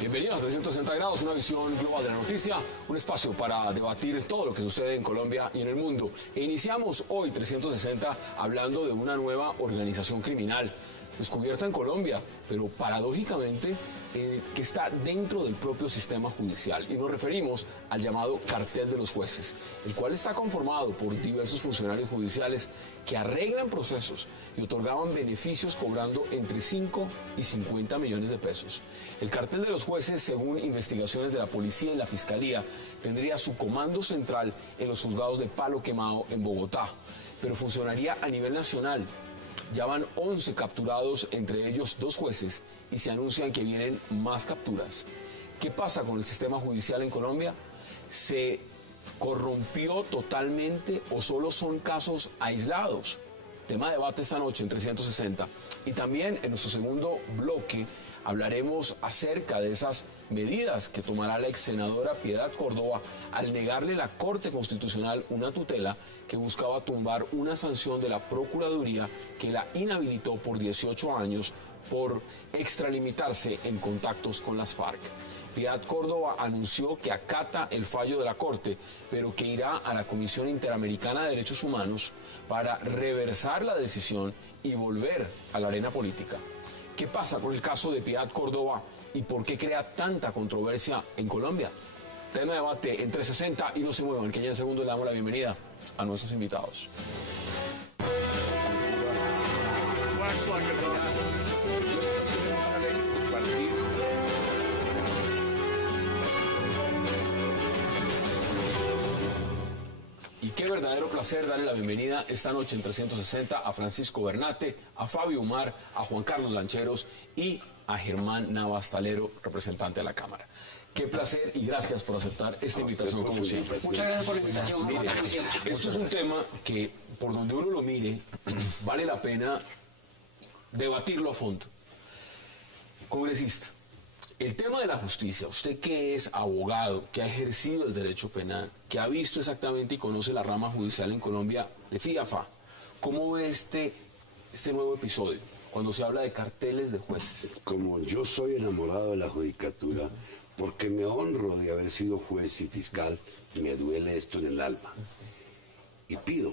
Bienvenidos a 360 grados, una visión global de la noticia, un espacio para debatir todo lo que sucede en Colombia y en el mundo. E iniciamos hoy 360 hablando de una nueva organización criminal descubierta en Colombia, pero paradójicamente que está dentro del propio sistema judicial. Y nos referimos al llamado cartel de los jueces, el cual está conformado por diversos funcionarios judiciales que arreglan procesos y otorgaban beneficios cobrando entre 5 y 50 millones de pesos. El cartel de los jueces, según investigaciones de la policía y la fiscalía, tendría su comando central en los juzgados de Palo Quemado en Bogotá, pero funcionaría a nivel nacional. Ya van 11 capturados, entre ellos 2 jueces, y se anuncian que vienen más capturas. ¿Qué pasa con el sistema judicial en Colombia? ¿Se corrompió totalmente o solo son casos aislados? Tema de debate esta noche en 360. Y también en nuestro segundo bloque hablaremos acerca de esas medidas que tomará la ex senadora Piedad Córdoba al negarle a la Corte Constitucional una tutela que buscaba tumbar una sanción de la Procuraduría que la inhabilitó por 18 años por extralimitarse en contactos con las FARC. Piedad Córdoba anunció que acata el fallo de la Corte, pero que irá a la Comisión Interamericana de Derechos Humanos para reversar la decisión y volver a la arena política. ¿Qué pasa con el caso de Piedad Córdoba y por qué crea tanta controversia en Colombia? Tema de debate en 360 y no se muevan, que ya en segundos le damos la bienvenida a nuestros invitados. Y qué verdadero placer darle la bienvenida esta noche en 360 a Francisco Bernate, a Fabio Umar, a Juan Carlos Lancheros y a Germán Navas Talero, representante de la Cámara. Qué placer y gracias por aceptar esta invitación como siempre. Muchas gracias por la invitación. Mire, esto es un tema que por donde uno lo mire vale la pena debatirlo a fondo. Congresista, el tema de la justicia, usted que es abogado, que ha ejercido el derecho penal, que ha visto exactamente y conoce la rama judicial en Colombia de FIAFA, ¿cómo ve este nuevo episodio cuando se habla de carteles de jueces? Como yo soy enamorado de la judicatura, porque me honro de haber sido juez y fiscal, me duele esto en el alma. Y pido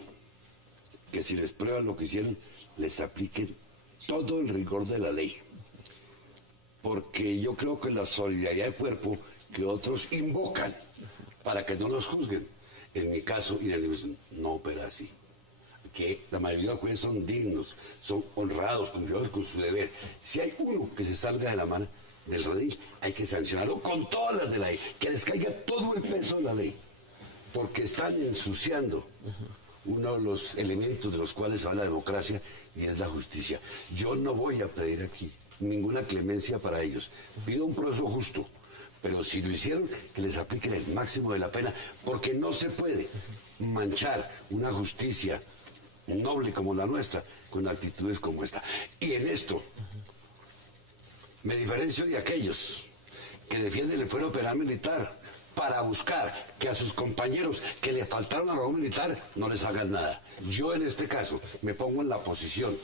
que si les prueban lo que hicieron, les apliquen todo el rigor de la ley. Porque yo creo que la solidaridad de cuerpo que otros invocan para que no los juzguen, en mi caso y en el de no opera así. Que la mayoría de los jueces son dignos, son honrados, cumplidores con su deber. Si hay uno que se salga de la mano del redil, hay que sancionarlo con todas las de la ley, que les caiga todo el peso de la ley, porque están ensuciando uno de los elementos de los cuales habla la democracia y es la justicia. Yo no voy a pedir aquí ninguna clemencia para ellos, pido un proceso justo, pero si lo hicieron, que les apliquen el máximo de la pena, porque no se puede manchar una justicia noble como la nuestra con actitudes como esta. Y en esto me diferencio de aquellos que defienden el fuero penal militar para buscar que a sus compañeros que le faltaron a la obra militar no les hagan nada. Yo en este caso me pongo en la posición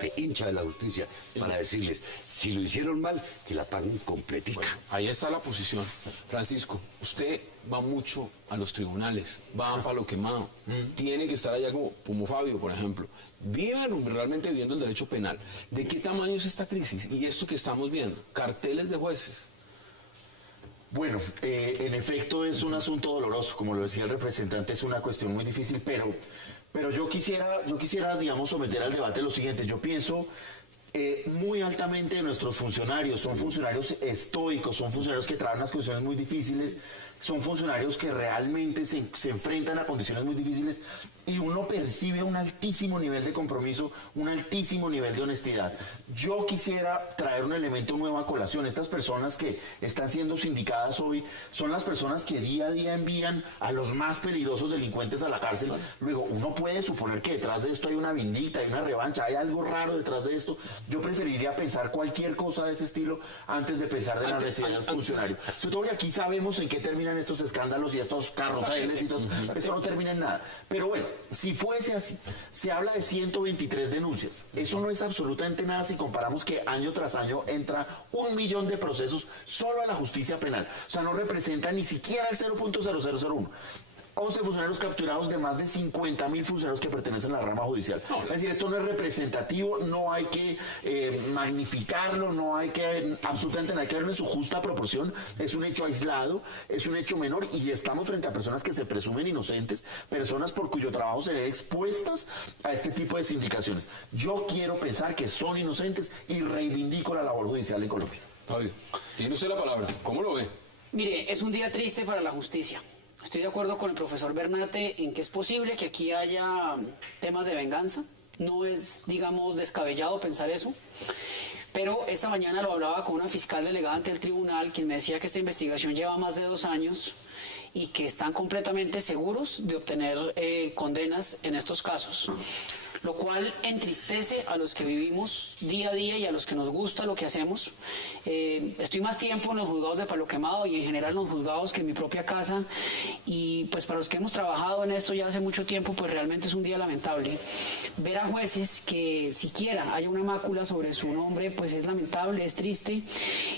de hincha de la justicia para decirles, si lo hicieron mal, que la paguen completica. Bueno, ahí está la posición. Francisco, usted va mucho a los tribunales, va a Palo Quemado, tiene que estar allá como Fabio, por ejemplo. Viven realmente viendo el derecho penal. ¿De qué tamaño es esta crisis? Y esto que estamos viendo, carteles de jueces. Bueno, en efecto es un asunto doloroso, como lo decía el representante, es una cuestión muy difícil, pero yo quisiera, digamos, someter al debate lo siguiente. Yo pienso muy altamente de nuestros funcionarios. Son funcionarios estoicos, son funcionarios que traen unas condiciones muy difíciles, son funcionarios que realmente se enfrentan a condiciones muy difíciles y uno percibe un altísimo nivel de compromiso, un altísimo nivel de honestidad. Yo quisiera traer un elemento nuevo a colación. Estas personas que están siendo sindicadas hoy son las personas que día a día envían a los más peligrosos delincuentes a la cárcel. Luego, uno puede suponer que detrás de esto hay una vindicta, hay una revancha, hay algo raro detrás de esto, yo preferiría pensar cualquier cosa de ese estilo antes de pensar de la necesidad del funcionario. Sobre todo que aquí sabemos en qué terminan estos escándalos y estos carruseles y todo. Esto no termina en nada. Pero bueno, si fuese así, se habla de 123 denuncias. Eso no es absolutamente nada si comparamos que año tras año entra 1 millón de procesos solo a la justicia penal. O sea, no representa ni siquiera el 0.0001. 11 funcionarios capturados de más de 50.000 funcionarios que pertenecen a la rama judicial. Es decir, esto no es representativo, no hay que magnificarlo, no hay que, absolutamente no hay que verlo en su justa proporción. Es un hecho aislado, es un hecho menor y estamos frente a personas que se presumen inocentes, personas por cuyo trabajo se ven expuestas a este tipo de sindicaciones. Yo quiero pensar que son inocentes y reivindico la labor judicial en Colombia. Fabio, tiene usted la palabra. ¿Cómo lo ve? Mire, es un día triste para la justicia. Estoy de acuerdo con el profesor Bernate en que es posible que aquí haya temas de venganza. No es, digamos, descabellado pensar eso. Pero esta mañana lo hablaba con una fiscal delegada ante el tribunal, quien me decía que esta investigación lleva más de 2 años y que están completamente seguros de obtener condenas en estos casos. Lo cual entristece a los que vivimos día a día y a los que nos gusta lo que hacemos. Estoy más tiempo en los juzgados de Palo Quemado y en general en los juzgados que en mi propia casa, y pues para los que hemos trabajado en esto ya hace mucho tiempo, pues realmente es un día lamentable. Ver a jueces que siquiera haya una mácula sobre su nombre, pues es lamentable, es triste,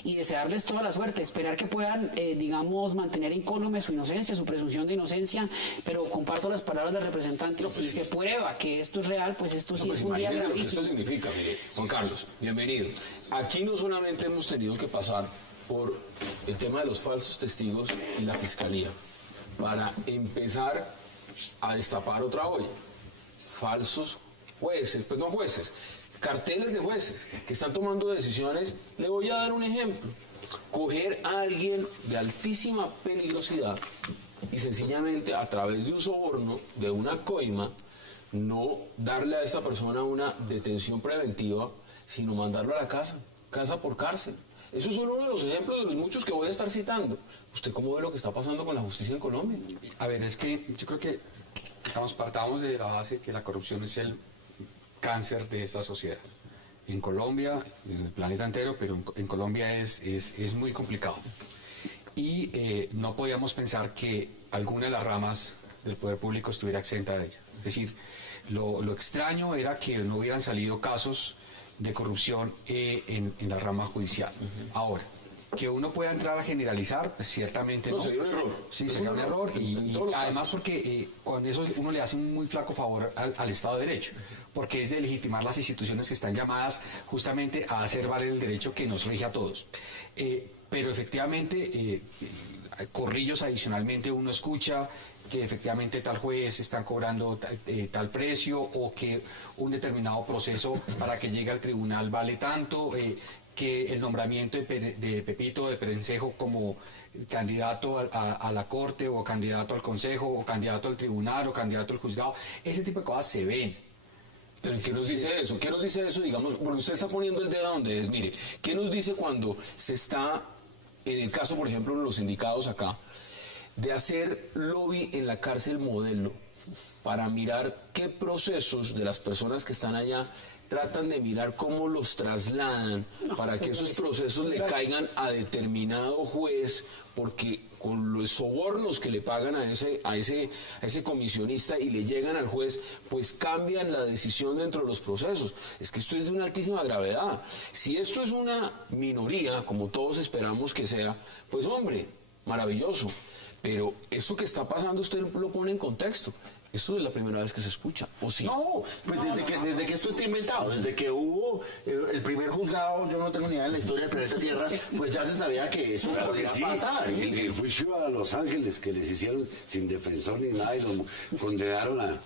y desearles toda la suerte, esperar que puedan, digamos, mantener incólume su inocencia, su presunción de inocencia, pero comparto las palabras del representante, si se prueba que esto es real, pues esto sí es un día gravísimo. Lo que esto gravísimo. significa, mire, Juan Carlos, bienvenido. Aquí no solamente hemos tenido que pasar por el tema de los falsos testigos y la fiscalía para empezar a destapar otra olla. Falsos jueces, pues no jueces, carteles de jueces que están tomando decisiones. Le voy a dar un ejemplo. Coger a alguien de altísima peligrosidad y sencillamente a través de un soborno, de una coima, no darle a esta persona una detención preventiva, sino mandarlo a la casa, casa por cárcel. Eso es solo uno de los ejemplos de los muchos que voy a estar citando. ¿Usted cómo ve lo que está pasando con la justicia en Colombia? A ver, es que yo creo que partamos de la base que la corrupción es el cáncer de esta sociedad. En Colombia, en el planeta entero, pero en Colombia es muy complicado. Y no podíamos pensar que alguna de las ramas del poder público estuviera exenta de ella. Es decir, lo extraño era que no hubieran salido casos de corrupción en la rama judicial. Ahora, que uno pueda entrar a generalizar, pues ciertamente no. Sería un error. Sí, sería un error. Y además porque con eso uno le hace un muy flaco favor al Estado de Derecho, porque es de legitimar las instituciones que están llamadas justamente a hacer valer el derecho que nos rige a todos. Pero efectivamente, corrillos adicionalmente uno escucha que efectivamente tal juez están cobrando tal precio, o que un determinado proceso para que llegue al tribunal vale tanto, que el nombramiento de Pepito de Perencejo como candidato a la corte, o candidato al consejo, o candidato al tribunal, o candidato al juzgado, ese tipo de cosas se ven. ¿Pero qué nos dice eso? ¿Qué nos dice eso, digamos? Porque usted está poniendo el dedo donde es. Mire, ¿qué nos dice cuando se está, en el caso, por ejemplo, de los sindicados acá, de hacer lobby en la cárcel modelo para mirar qué procesos de las personas que están allá tratan de mirar cómo los trasladan para que esos procesos le caigan a determinado juez, porque con los sobornos que le pagan a ese comisionista y le llegan al juez, pues cambian la decisión dentro de los procesos? Es que esto es de una altísima gravedad. Si esto es una minoría, como todos esperamos que sea, pues hombre, maravilloso. Pero esto que está pasando usted lo pone en contexto. Esto es la primera vez que se escucha, ¿o sí? No, pues desde que esto está inventado, desde que hubo el primer juzgado, yo no tengo ni idea de la historia del planeta Tierra, pues ya se sabía que eso Claro podía que sí. pasar. El juicio a Los Ángeles que les hicieron sin defensor ni nada y los condenaron a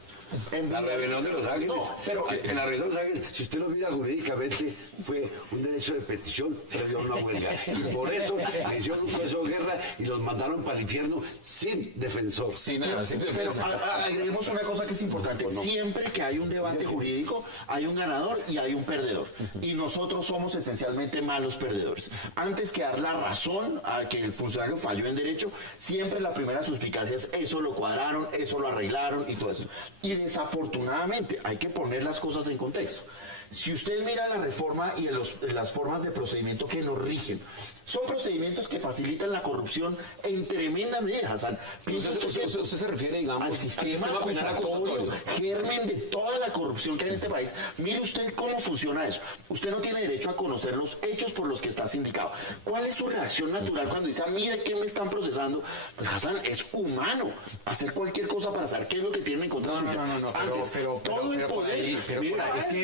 la rebelión de Los Ángeles. No, pero en la rebelión de Los Ángeles, si usted lo mira jurídicamente, fue un derecho de petición previo a una huelga. Y por eso le hicieron un consejo de guerra y los mandaron para el infierno sin defensor. Sin nada, sin Pero defensa. agreguemos una cosa que es importante. Siempre que hay un debate jurídico, hay un ganador y hay un perdedor. Y nosotros somos esencialmente malos perdedores. Antes que dar la razón a que el funcionario falló en derecho, siempre la primera suspicacia es eso lo cuadraron, eso lo arreglaron y todo eso. Y desafortunadamente hay que poner las cosas en contexto. Si usted mira la reforma y las formas de procedimiento que nos rigen, son procedimientos que facilitan la corrupción en tremenda medida, Hassan. Usted se refiere, digamos, al sistema penal acusatorio, germen de toda la corrupción que hay en este país. Mire usted cómo funciona eso. Usted no tiene derecho a conocer los hechos por los que está sindicado. ¿Cuál es su reacción natural cuando dice, mire qué me están procesando? Pues Hassan, es humano hacer cualquier cosa para saber qué es lo que tienen en contra suya. Antes, todo el poder,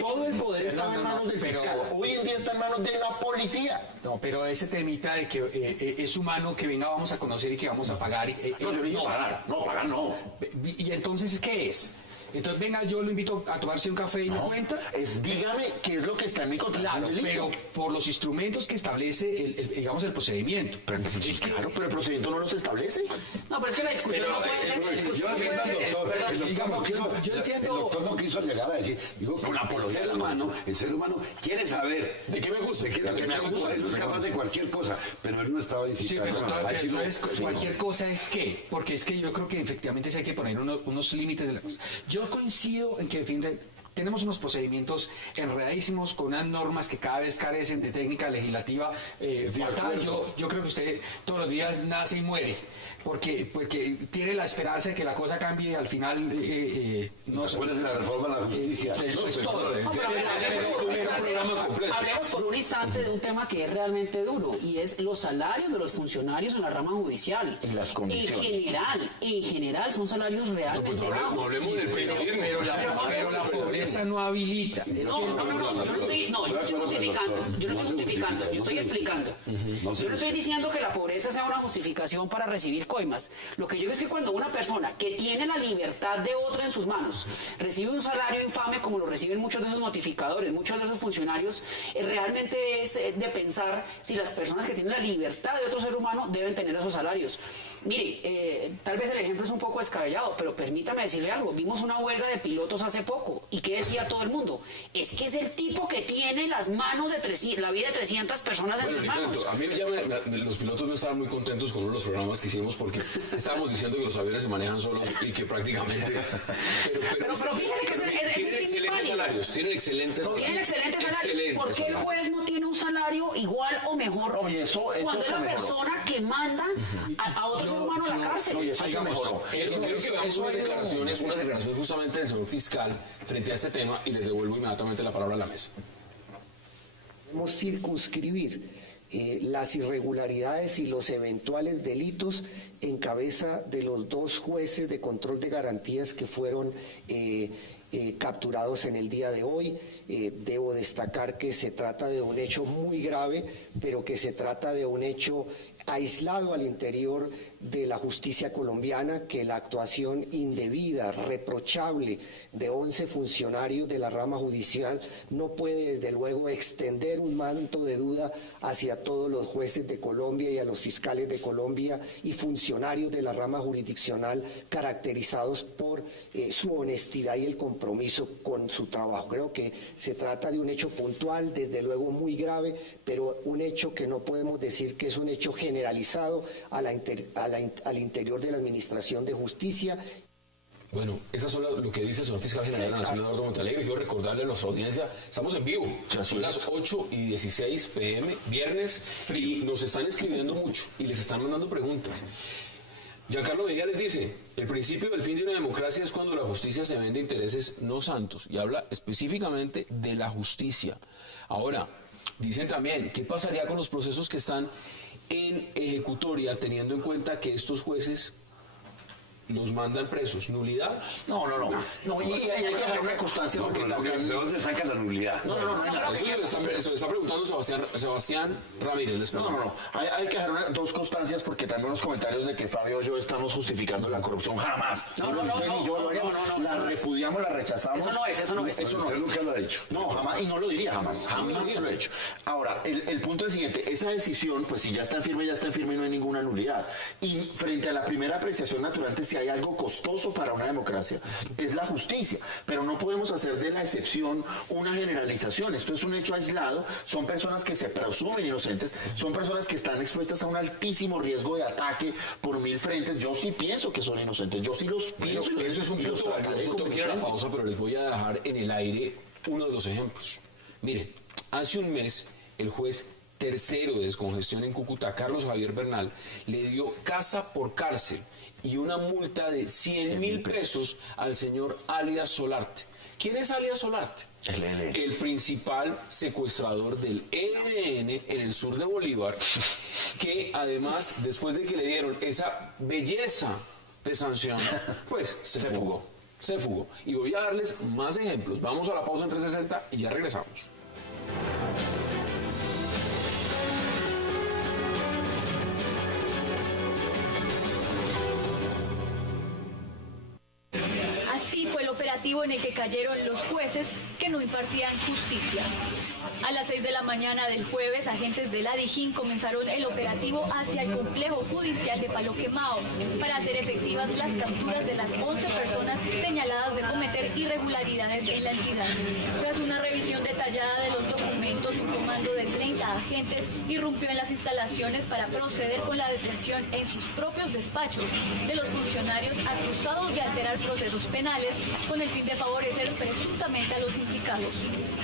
todo el poder estaba en manos del fiscal. Hoy en día está en manos de la policía. No, pero ese temita de que es humano que venga, vamos a conocer y que vamos a pagar. No, yo no digo pagar. No, pagar no. ¿Y entonces qué es? Entonces, venga, yo lo invito a tomarse un café y me cuenta. Dígame qué es lo que está en mi contrato. Claro, pero por los instrumentos que establece, digamos, el procedimiento. Pero el procedimiento no los establece. No, pero es que la discusión no puede ser. La discusión no puede ser. Yo entiendo. El doctor no quiso llegar a decir, digo, con la apología de la mano, el ser humano quiere saber ¿de qué me acusa? ¿De qué me acusa? Él no es capaz de cualquier cosa, pero él no estaba Sí, incitando. pero entonces cualquier cosa es qué, porque es que yo creo que efectivamente sí hay que poner unos límites de la cosa. Yo coincido en que tenemos unos procedimientos enredadísimos con unas normas que cada vez carecen de técnica legislativa fatal. Yo creo que usted todos los días nace y muere. Porque tiene la esperanza de que la cosa cambie y al final no se puede hacer la reforma a la justicia. Es todo. Hablemos por un instante de un tema que es realmente duro y es los salarios de los funcionarios en la rama judicial. Y las condiciones. En general son salarios realmente bajos. Hablemos del periodismo. Pero la pobreza no habilita. Yo no estoy justificando, yo estoy explicando. Yo no estoy diciendo que la pobreza sea una justificación para recibir coimas. Lo que yo digo es que cuando una persona que tiene la libertad de otra en sus manos recibe un salario infame como lo reciben muchos de esos notificadores, muchos de esos funcionarios, realmente es de pensar si las personas que tienen la libertad de otro ser humano deben tener esos salarios. Mire, tal vez el ejemplo es un poco descabellado, pero permítame decirle algo. Vimos una huelga de pilotos hace poco. ¿Y qué decía todo el mundo? Es que es el tipo que tiene las manos de la vida de 300 personas en sus manos. A mí los pilotos no estaban muy contentos con uno de los programas que hicimos porque estábamos diciendo que los aviones se manejan solos y que prácticamente... Pero fíjese que tienen excelentes salarios. Tienen excelentes salarios. ¿Por qué el juez no tiene un salario igual o mejor cuando es la persona que manda a otro ser humano a la cárcel? Quiero que veamos unas declaraciones justamente del señor fiscal frente a este tema y les devuelvo inmediatamente la palabra a la mesa. Debemos circunscribir las irregularidades y los eventuales delitos en cabeza de los dos jueces de control de garantías que fueron capturados en el día de hoy. Debo destacar que se trata de un hecho muy grave, pero que se trata de un hecho aislado al interior de la justicia colombiana, que la actuación indebida, reprochable de 11 funcionarios de la rama judicial no puede desde luego extender un manto de duda hacia todos los jueces de Colombia y a los fiscales de Colombia y funcionarios de la rama jurisdiccional caracterizados por su honestidad y el compromiso con su trabajo. Creo que se trata de un hecho puntual, desde luego muy grave, pero un hecho que no podemos decir que es un hecho generalizado al interior de la Administración de Justicia. Bueno, eso es lo que dice el señor fiscal general de la Nación, Eduardo Montalegre. Quiero recordarle a nuestra audiencia, estamos en vivo, son las 8:16 p.m., viernes, y nos están escribiendo mucho y les están mandando preguntas. Giancarlo Mejía les dice, el principio del fin de una democracia es cuando la justicia se vende intereses no santos, y habla específicamente de la justicia. Ahora, dicen también, ¿qué pasaría con los procesos que están en ejecutoria teniendo en cuenta que estos jueces los mandan presos? ¿Nulidad? No, y hay que dejar una constancia porque también... ¿De dónde saca la nulidad? No. Eso se lo está preguntando Sebastián Ramírez. No. Hay que dejar dos constancias porque también los comentarios de que Fabio y yo estamos justificando la corrupción jamás. No. La repudiamos, la rechazamos. Eso no es. Usted nunca lo ha dicho. No, jamás, y no lo diría jamás lo he hecho. Ahora, el punto es el siguiente, esa decisión, pues si ya está firme y no hay ninguna nulidad. Y frente a la primera apreciación naturante, si hay algo costoso para una democracia, es la justicia. Pero no podemos hacer de la excepción una generalización. Esto es un hecho aislado, son personas que se presumen inocentes, son personas que están expuestas a un altísimo riesgo de ataque por 1000 frentes. Yo sí pienso que son inocentes, yo sí los pienso. Eso es un punto valioso. Tengo que ir a la pausa, pero les voy a dejar en el aire uno de los ejemplos. Mire, hace un mes el juez tercero de descongestión en Cúcuta, Carlos Javier Bernal, le dio casa por cárcel y una multa de 100.000 pesos al señor alias Solarte. ¿Quién es alias Solarte? El principal secuestrador del ELN en el sur de Bolívar, que además, después de que le dieron esa belleza de sanción, pues se fugó. Se fugó. Y voy a darles más ejemplos. Vamos a la pausa en 360 y ya regresamos. Así fue el operativo en el que cayeron los jueces que no impartían justicia. A las 6 de la mañana del jueves, agentes de la Dijín comenzaron el operativo hacia el complejo judicial de Palo Quemado para hacer efectivas las capturas de las 11 personas señaladas de cometer irregularidades en la entidad. Tras una revisión detallada de los documentos, un comando de 30 agentes irrumpió en las instalaciones para proceder con la detención en sus propios despachos de los funcionarios acusados de alterar procesos penales con el fin de favorecer presuntamente a los implicados.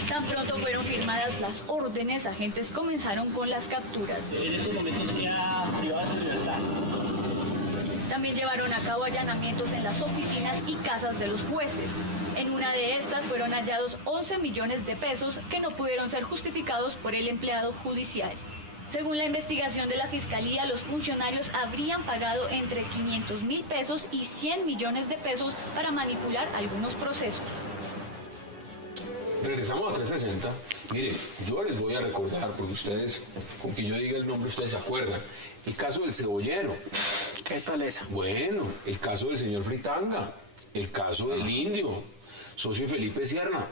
Tan pronto fueron firmadas las órdenes, agentes comenzaron con las capturas. En estos momentos queda privada de su libertad. También llevaron a cabo allanamientos en las oficinas y casas de los jueces. En una de estas fueron hallados 11 millones de pesos que no pudieron ser justificados por el empleado judicial. Según la investigación de la Fiscalía, los funcionarios habrían pagado entre 500.000 pesos y 100 millones de pesos para manipular algunos procesos. Regresamos a 360. Miren, yo les voy a recordar, porque ustedes, con que yo diga el nombre, ustedes se acuerdan. El caso del cebollero. ¿Qué tal esa? Bueno, el caso del señor Fritanga. El caso del indio, socio Felipe Sierra.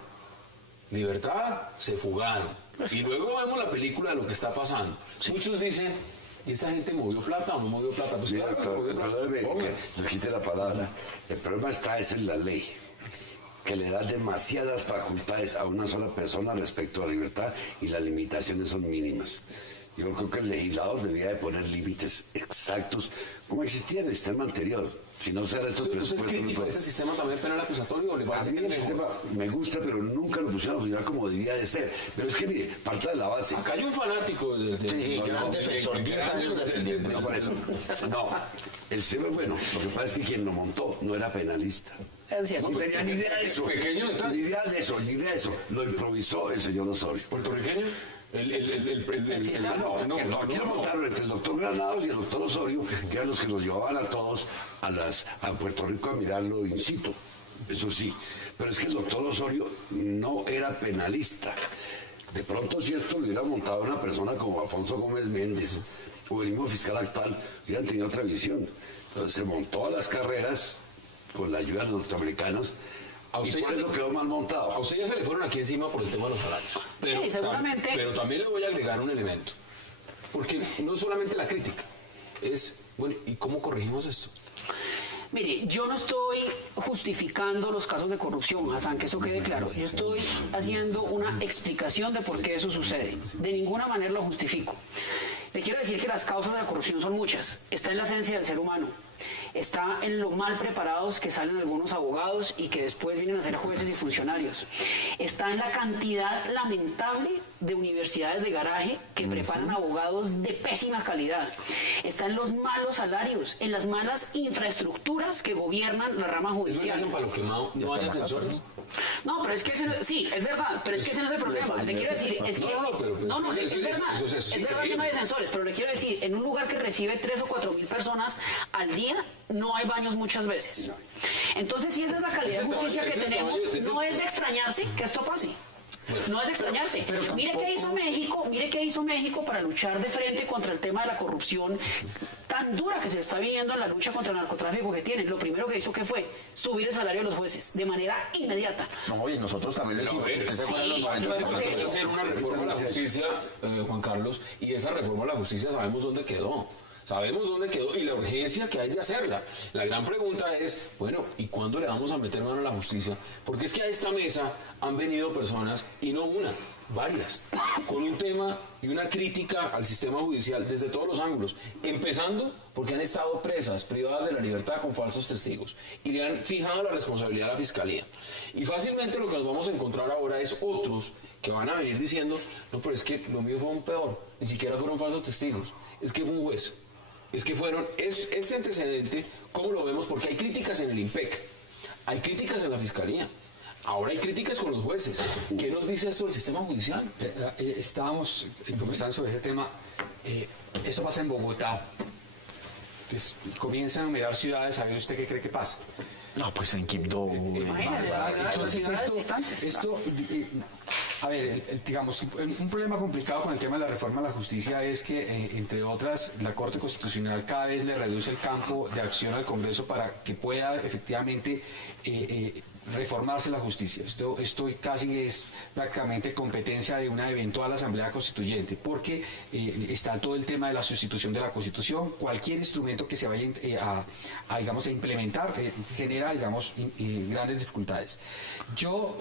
Libertad, se fugaron. Y luego vemos la película de lo que está pasando. Muchos dicen, ¿y esta gente movió plata o no movió plata? Pues Mira, claro, movió plata. perdóneme que le quite la palabra. El problema es en la ley, que le da demasiadas facultades a una sola persona respecto a la libertad y las limitaciones son mínimas. Yo creo que el legislador debía de poner límites exactos, como existía en el sistema anterior. Si no se hará estos ¿Usted es presupuestos... crítico de este sistema también penal acusatorio o le A parece mí que el es mejor? sistema me gusta, pero nunca lo pusieron a funcionar como debía de ser. Pero es que, mire, parte de la base... Acá hay un fanático del... Sí, gran defensor, 10 años defendiendo. No, por eso. No, el sistema es bueno. Lo que pasa es que quien lo montó no era penalista. Es cierto. No tenía ni idea de eso. Pequeño detalle. Ni idea de eso, ni idea de eso. Lo improvisó el señor Osorio. ¿Puertorriqueño? sistema. Aquí lo montaron entre el doctor Granados y el doctor Osorio, que eran los que nos llevaban a todos a Puerto Rico a mirarlo in situ. Eso sí. Pero es que el doctor Osorio no era penalista. De pronto, si esto lo hubiera montado una persona como Alfonso Gómez Méndez o el mismo fiscal actual, hubieran tenido otra visión. Entonces se montó a las carreras con la ayuda de los norteamericanos. Y por eso quedó mal montado. A usted ya se le fueron aquí encima por el tema de los salarios. Pero, sí, seguramente. Pero también le voy a agregar un elemento. Porque no es solamente la crítica. Es, bueno, ¿y cómo corregimos esto? Mire, yo no estoy justificando los casos de corrupción, Hassan, que eso quede claro. Yo estoy haciendo una explicación de por qué eso sucede. De ninguna manera lo justifico. Le quiero decir que las causas de la corrupción son muchas. Está en la esencia del ser humano. Está en lo mal preparados que salen algunos abogados y que después vienen a ser jueces y funcionarios. Está en la cantidad lamentable de universidades de garaje que preparan abogados de pésima calidad. Está en los malos salarios, en las malas infraestructuras que gobiernan la rama judicial. ¿Es Palo Quemado no hay ascensores? No, pero es que sí, es verdad, pero es que ese no es el problema. Le quiero decir, es que es verdad que no hay ascensores, pero le quiero decir, en un lugar que recibe 3 o 4 mil personas al día, no hay baños muchas veces. Entonces, si esa es la calidad de justicia que tenemos, no es de extrañarse que esto pase. No es de extrañarse. Mire qué hizo México para luchar de frente contra el tema de la corrupción tan dura que se está viviendo en la lucha contra el narcotráfico que tienen. Lo primero que hizo que fue subir el salario de los jueces de manera inmediata. No, y nosotros también lo hicimos. Usted se acuerda de los 90. Se trató de hacer una reforma a la justicia, Juan Carlos, y esa reforma a la justicia sabemos dónde quedó. Sabemos dónde quedó y la urgencia que hay de hacerla. La gran pregunta es, bueno, ¿y cuándo le vamos a meter mano a la justicia? Porque es que a esta mesa han venido personas, y no una, varias, con un tema y una crítica al sistema judicial desde todos los ángulos, empezando porque han estado presas, privadas de la libertad con falsos testigos, y le han fijado la responsabilidad a la Fiscalía. Y fácilmente lo que nos vamos a encontrar ahora es otros que van a venir diciendo, no, pero es que lo mío fue un peor, ni siquiera fueron falsos testigos, es que fue un juez. Es que fueron, este antecedente, ¿cómo lo vemos? Porque hay críticas en el IMPEC, hay críticas en la Fiscalía, ahora hay críticas con los jueces. ¿Qué nos dice esto del sistema judicial? Estábamos conversando sobre ese tema. Esto pasa en Bogotá. Entonces, comienza a enumerar ciudades, a ver usted qué cree que pasa. No, pues en Quibdó. Entonces a ver, digamos, un problema complicado con el tema de la reforma a la justicia es que, entre otras, la Corte Constitucional cada vez le reduce el campo de acción al Congreso para que pueda efectivamente reformarse la justicia. Esto casi es prácticamente competencia de una eventual Asamblea Constituyente, porque está todo el tema de la sustitución de la Constitución. Cualquier instrumento que se vaya digamos, a implementar genera, digamos, grandes dificultades. Yo,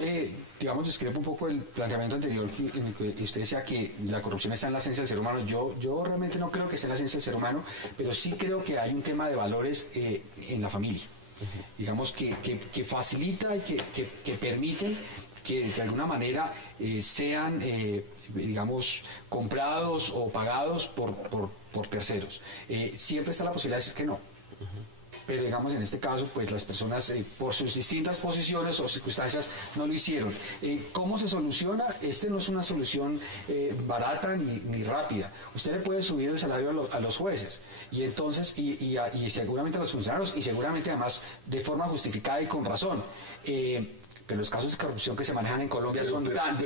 digamos, discrepo un poco del planteamiento anterior en el que usted decía que la corrupción está en la esencia del ser humano. Yo realmente no creo que esté en la esencia del ser humano, pero sí creo que hay un tema de valores en la familia. Digamos que facilita y que permiten que de alguna manera sean, digamos, comprados o pagados por terceros. Siempre está la posibilidad de decir que no. Pero digamos en este caso, pues las personas por sus distintas posiciones o circunstancias no lo hicieron. ¿Cómo se soluciona? No es una solución barata ni rápida. Usted le puede subir el salario a los jueces y entonces y seguramente a los funcionarios y seguramente además de forma justificada y con razón. Pero los casos de corrupción que se manejan en Colombia son tan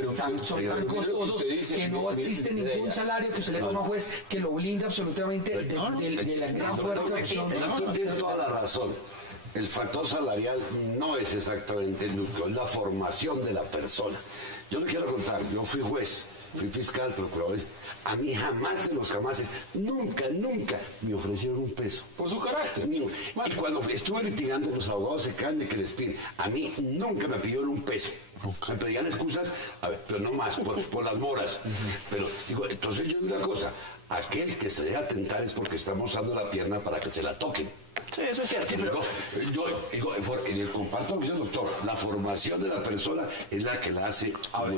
costosos que no existe ningún salario que usted le ponga a un juez que lo blinde absolutamente de la gran fuerte corrupción. Tiene toda la razón. El factor salarial no es exactamente el núcleo, es la formación de la persona. Yo le quiero contar, yo fui juez, fui fiscal, procurador. A mí jamás de los jamases, nunca me ofrecieron un peso. Por su carácter. Y cuando estuve litigando, los abogados se caen de que les piden. A mí nunca me pidieron un peso. Me pedían excusas, a ver, pero no más, por las moras. Pero digo, entonces yo digo una cosa, aquel que se deja tentar es porque estamos usando la pierna para que se la toquen. Sí, eso es cierto. Pero yo digo, en el comparto con el doctor, la formación de la persona es la que la hace,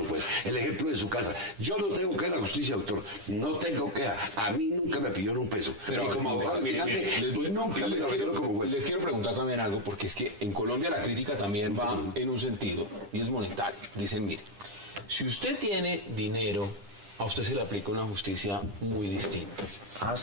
pues, el ejemplo de su casa. Yo no tengo que ir a la justicia, doctor, no tengo que ir. A mí nunca me pidieron un peso. Pero, y como abogado nunca me lo pidieron como juez. Les quiero preguntar también algo, porque es que en Colombia la crítica también va en un sentido, y es monetario. Dicen, mire, si usted tiene dinero, a usted se le aplica una justicia muy distinta.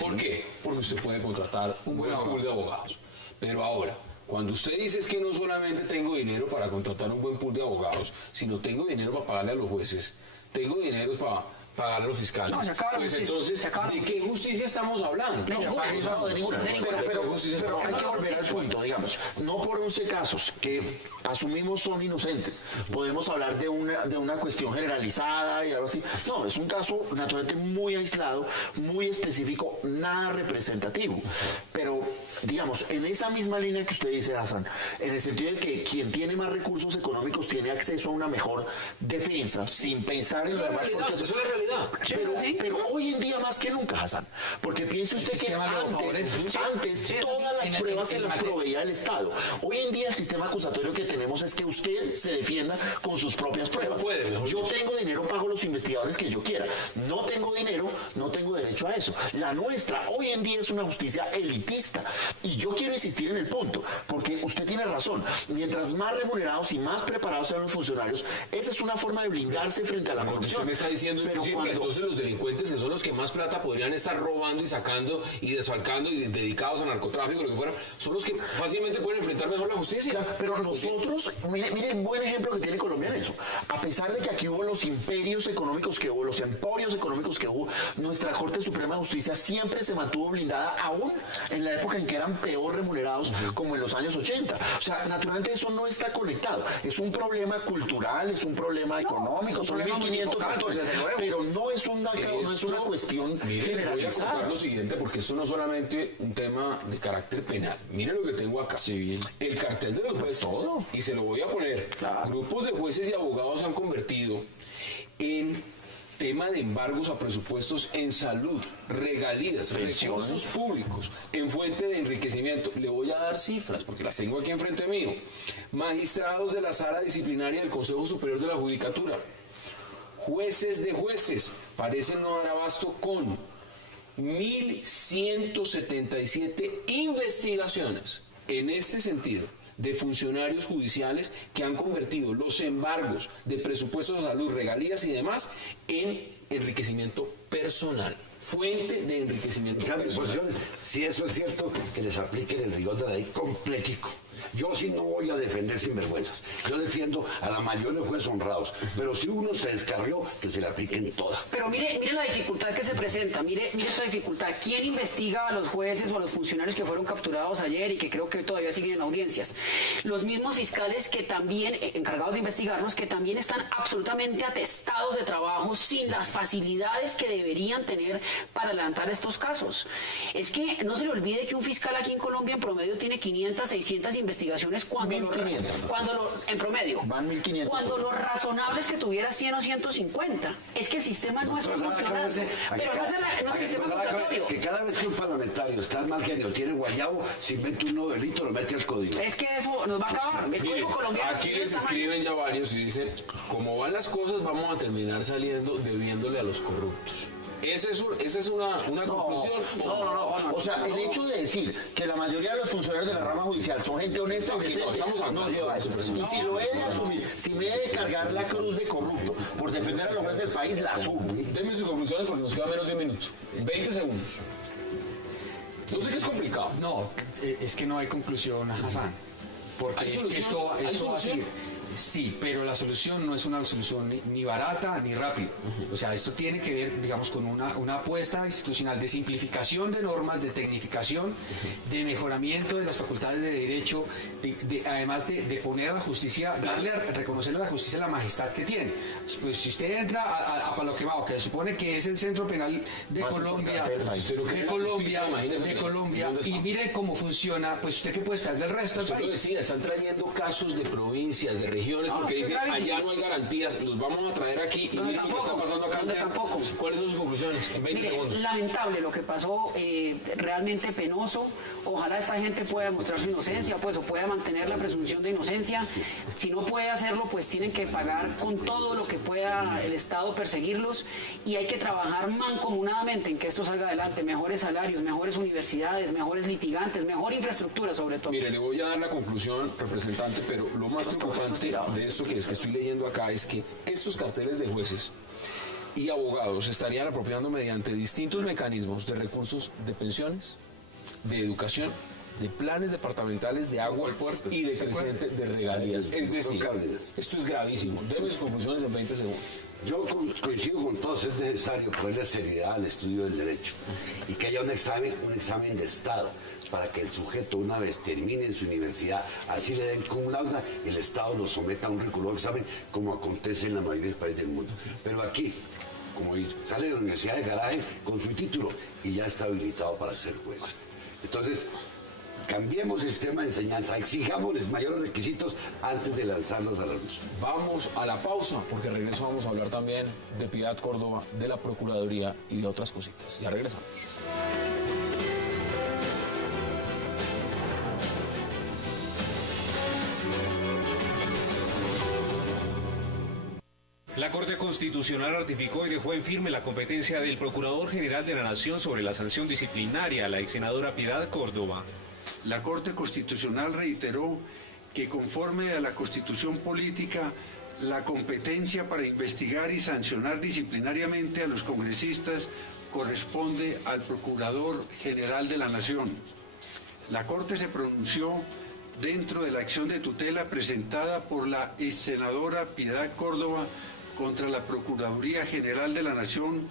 ¿Por qué? Porque usted puede contratar un buen pool de abogados. Pero ahora, cuando usted dice es que no solamente tengo dinero para contratar un buen pool de abogados, sino tengo dinero para pagarle a los jueces, tengo dinero para pagarle a los fiscales. No, se acaba la pues justicia, entonces, se acaba. ¿de qué justicia estamos hablando? No, de ninguna. Pero hay que volver al punto, digamos. No por 11 casos que asumimos son inocentes. Podemos hablar de una cuestión generalizada y algo así. No, es un caso naturalmente muy aislado, muy específico, nada representativo. Pero, digamos, en esa misma línea que usted dice, Hassan, en el sentido de que quien tiene más recursos económicos tiene acceso a una mejor defensa, sin pensar en lo demás. Porque eso es la realidad. Pero hoy en día más que nunca, Hassan, porque piense usted que antes todas las pruebas se las proveía el Estado. Hoy en día el sistema acusatorio que tenemos es que usted se defienda con sus propias pruebas. Yo tengo dinero, pago los investigadores que yo quiera. No tengo dinero, no tengo derecho a eso. La nuestra hoy en día es una justicia elitista. Y yo quiero insistir en el punto, porque usted tiene razón. Mientras más remunerados y más preparados sean los funcionarios, esa es una forma de blindarse frente a la corrupción. Usted me está diciendo entonces los delincuentes, que son los que más plata podrían estar robando y sacando y desfalcando y dedicados a narcotráfico, lo que fuera, son los que fácilmente pueden enfrentar mejor la justicia. Claro, pero nosotros, mire buen ejemplo que tiene Colombia en eso. A pesar de que aquí hubo los imperios económicos que hubo, los emporios económicos que hubo, nuestra Corte Suprema de Justicia siempre se mantuvo blindada, aún en la época en que eran peor remunerados, como en los años 80. O sea, naturalmente eso no está conectado. Es un problema cultural, es un problema económico, son 1.500 factores, pero no es una cuestión mire, le voy a generalizada. contar lo siguiente, porque esto no es solamente un tema de carácter penal. Mire lo que tengo acá. El cartel de los jueces. Y se lo voy a poner. Grupos de jueces y abogados se han convertido en tema de embargos a presupuestos en salud, regalías, recursos públicos, en fuente de enriquecimiento. Le voy a dar cifras, porque las tengo aquí enfrente mío. Magistrados de la Sala Disciplinaria del Consejo Superior de la Judicatura, jueces de jueces, parecen no dar abasto con 1.177 investigaciones en este sentido de funcionarios judiciales que han convertido los embargos de presupuestos de salud, regalías y demás en enriquecimiento personal. Fuente de enriquecimiento personal. Si eso es cierto, que les apliquen el rigor de la ley completico. Yo sí no voy a defender sinvergüenzas. Yo defiendo a la mayoría de jueces honrados. Pero si uno se descarrió, que se le apliquen todas. Pero mire la dificultad que se presenta, mire esta dificultad. ¿Quién investiga a los jueces o a los funcionarios que fueron capturados ayer y que creo que todavía siguen en audiencias? Los mismos fiscales que también, encargados de investigarlos, que también están absolutamente atestados de trabajo sin las facilidades que deberían tener para adelantar estos casos. Es que no se le olvide que un fiscal aquí en Colombia en promedio tiene 500, 600 investigaciones en promedio. Van 1.500. Cuando lo razonable es que tuviera 100 o 150. Es que el sistema no es funcional. Pero no es el sistema acusatorio. Que cada vez que un parlamentario está mal genio, tiene guayabo, si inventa un nuevo delito, lo mete al código. Es que eso nos va a acabar. El Código Colombiano. Aquí les escriben ya varios y dicen, como van las cosas, vamos a terminar saliendo debiéndole a los corruptos. ¿Esa es una conclusión? No. O sea, el hecho de decir que la mayoría de los funcionarios de la rama judicial son gente honesta y decente, no lleva a eso. Y si lo he de asumir, si me he de cargar la cruz de corrupto por defender a los jueces del país, la asumo. Denme sus conclusiones porque nos queda menos de un minuto. 20 segundos. Yo sé que es complicado. No, es que no hay conclusión, Hassan. Porque es que esto va a seguir. Sí, pero la solución no es una solución ni barata ni rápida. O sea, esto tiene que ver, digamos, con una apuesta institucional de simplificación de normas, de tecnificación, de mejoramiento de las facultades de derecho, además de poner a la justicia, reconocerle a la justicia la majestad que tiene. Pues si usted entra a Palo Quemado, que se supone que es el centro penal de Colombia, y mire cómo funciona, pues usted qué puede esperar del resto del país. Decía, están trayendo casos de provincias, de regiones, porque dicen allá no hay garantías, los vamos a traer aquí y miren qué está pasando acá. ¿Cuáles son sus conclusiones? En 20 segundos. Lamentable lo que pasó, realmente penoso. Ojalá esta gente pueda demostrar su inocencia, pues, o pueda mantener la presunción de inocencia. Si no puede hacerlo, pues tienen que pagar con todo lo que pueda el Estado perseguirlos, y hay que trabajar mancomunadamente en que esto salga adelante. Mejores salarios, mejores universidades, mejores litigantes, mejor infraestructura sobre todo. Mire, le voy a dar la conclusión, representante, pero lo más preocupante de esto que estoy leyendo acá es que estos carteles de jueces y abogados estarían apropiando mediante distintos mecanismos de recursos de pensiones, de educación, de planes departamentales de agua y de creciente de regalías. Es decir, esto es gravísimo. Deme sus conclusiones en 20 segundos. Yo coincido con todos, es necesario ponerle seriedad al estudio del derecho y que haya un examen de Estado para que el sujeto, una vez termine en su universidad, así le den cum laude, el Estado lo someta a un riguroso examen, como acontece en la mayoría de los países del mundo. Pero aquí, como dice, sale de la universidad de garaje con su título y ya está habilitado para ser juez. Entonces, cambiemos el sistema de enseñanza, exijámosles mayores requisitos antes de lanzarlos a la luz. Vamos a la pausa, porque al regreso vamos a hablar también de Piedad Córdoba, de la Procuraduría y de otras cositas. Ya regresamos. La Corte Constitucional ratificó y dejó en firme la competencia del Procurador General de la Nación sobre la sanción disciplinaria a la exsenadora Piedad Córdoba. La Corte Constitucional reiteró que conforme a la Constitución Política, la competencia para investigar y sancionar disciplinariamente a los congresistas corresponde al Procurador General de la Nación. La Corte se pronunció dentro de la acción de tutela presentada por la ex senadora Piedad Córdoba contra la Procuraduría General de la Nación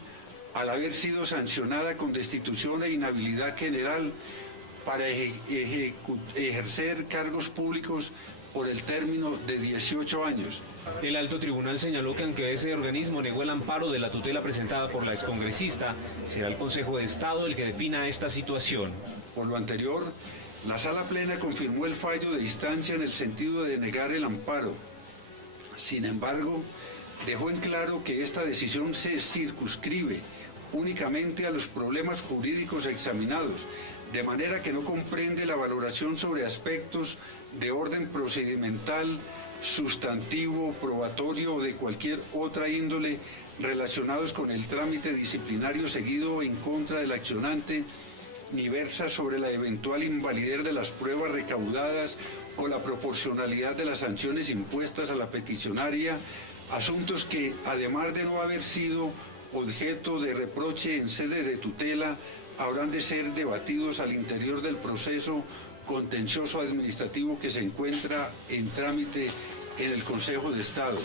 al haber sido sancionada con destitución e inhabilidad general para ejercer cargos públicos por el término de 18 años. El alto tribunal señaló que aunque ese organismo negó el amparo de la tutela presentada por la excongresista, será el Consejo de Estado el que defina esta situación. Por lo anterior, la Sala Plena confirmó el fallo de instancia en el sentido de negar el amparo. Sin embargo, dejó en claro que esta decisión se circunscribe únicamente a los problemas jurídicos examinados, de manera que no comprende la valoración sobre aspectos de orden procedimental, sustantivo, probatorio o de cualquier otra índole relacionados con el trámite disciplinario seguido en contra del accionante, ni versa sobre la eventual invalidez de las pruebas recaudadas o la proporcionalidad de las sanciones impuestas a la peticionaria, asuntos que, además de no haber sido objeto de reproche en sede de tutela, habrán de ser debatidos al interior del proceso contencioso administrativo que se encuentra en trámite en el Consejo de Estado.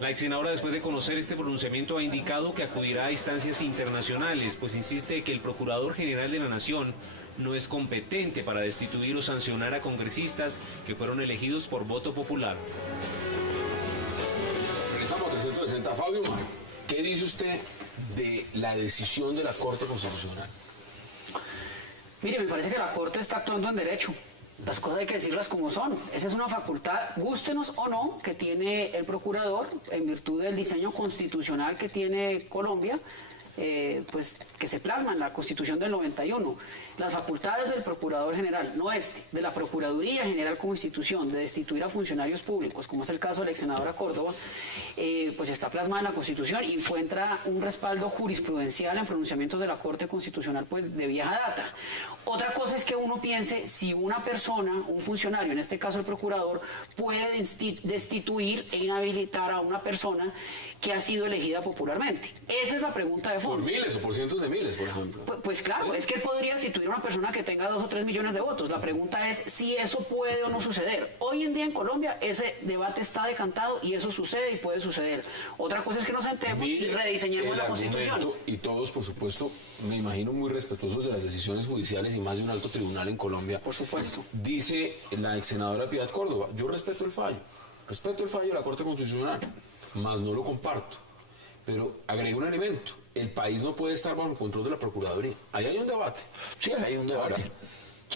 La ex senadora, después de conocer este pronunciamiento, ha indicado que acudirá a instancias internacionales, pues insiste que el Procurador General de la Nación no es competente para destituir o sancionar a congresistas que fueron elegidos por voto popular. Regresamos a 360. Fabio Mario, ¿qué dice usted de la decisión de la Corte Constitucional? Mire, me parece que la Corte está actuando en derecho. Las cosas hay que decirlas como son. Esa es una facultad, gústenos o no, que tiene el procurador en virtud del diseño constitucional que tiene Colombia, pues que se plasma en la Constitución del 91. Las facultades del Procurador General, no de la Procuraduría General como institución, de destituir a funcionarios públicos, como es el caso de la ex senadora Córdoba, pues está plasmada en la Constitución y encuentra un respaldo jurisprudencial en pronunciamientos de la Corte Constitucional pues de vieja data. Otra cosa es que uno piense si una persona, un funcionario, en este caso el procurador, puede destituir e inhabilitar a una persona que ha sido elegida popularmente. Esa es la pregunta de fondo. Por miles o por cientos de miles, por ejemplo. Pues claro, es que él podría destituir a una persona que tenga 2 o 3 millones de votos. La pregunta es si eso puede o no suceder. Hoy en día en Colombia ese debate está decantado y eso sucede y puede suceder. Otra cosa es que nos sentemos y rediseñemos la Constitución. Y todos, por supuesto, me imagino muy respetuosos de las decisiones judiciales y más de un alto tribunal en Colombia. Por supuesto. Dice la ex senadora Piedad Córdoba, yo respeto el fallo de la Corte Constitucional, más no lo comparto. Pero agrega un elemento, el país no puede estar bajo el control de la Procuraduría. Ahí hay un debate. Sí, hay un debate. Ahora,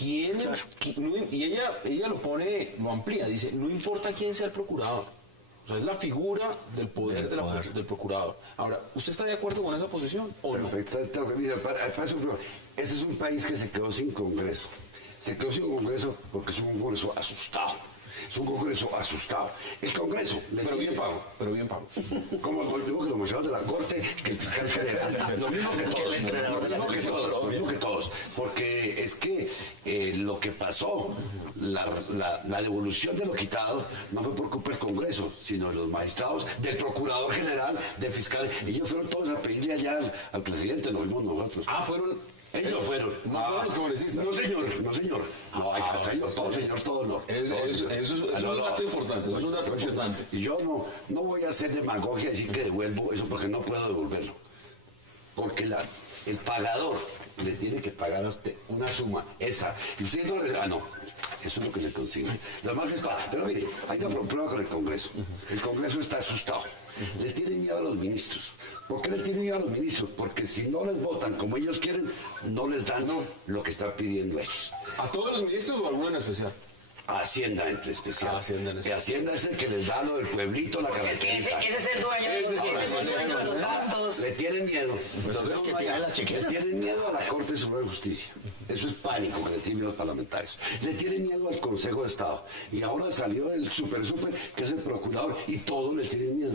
y ella lo amplía, dice, no importa quién sea el procurador. O sea, es la figura del poder del procurador. Ahora, ¿usted está de acuerdo con esa posición o no? Perfectamente. Mira, este es un país que se quedó sin Congreso. Se quedó sin Congreso porque es un Congreso asustado. Es un Congreso asustado. El Congreso, pero bien pago. Como lo mismo que los muchachos de la Corte, que el fiscal general. Lo mismo que todos. Lo mismo que todos. Porque es que lo que pasó, la devolución de lo quitado, no fue por culpa del Congreso, sino de los magistrados, del Procurador General, del fiscal. Ellos fueron todos a pedirle allá al presidente, lo vimos nosotros. Ellos fueron. ¿No fueron los congresistas? No, señor. No, hay que todo, señor, todo no. Eso es un dato importante, Y yo no voy a hacer demagogia y decir que devuelvo eso porque no puedo devolverlo. Porque el pagador le tiene que pagar a usted una suma, esa. Y usted no le... no. Eso es lo que le consigue. Lo más es pero mire, hay una prueba con el Congreso. El Congreso está asustado. Le tienen miedo a los ministros. ¿Por qué le tienen miedo a los ministros? Porque si no les votan como ellos quieren, no les dan lo que están pidiendo ellos. ¿A todos los ministros o a alguno en especial? Hacienda en especial. Que Hacienda es el que les da lo del pueblito, la carretera. Es que ese es el dueño de los gastos. Le tienen miedo. Le tienen miedo a la Corte Suprema de Justicia. Eso es pánico que le tienen miedo a los parlamentarios. Le tienen miedo al Consejo de Estado. Y ahora salió el super, que es el procurador, y todos le tienen miedo.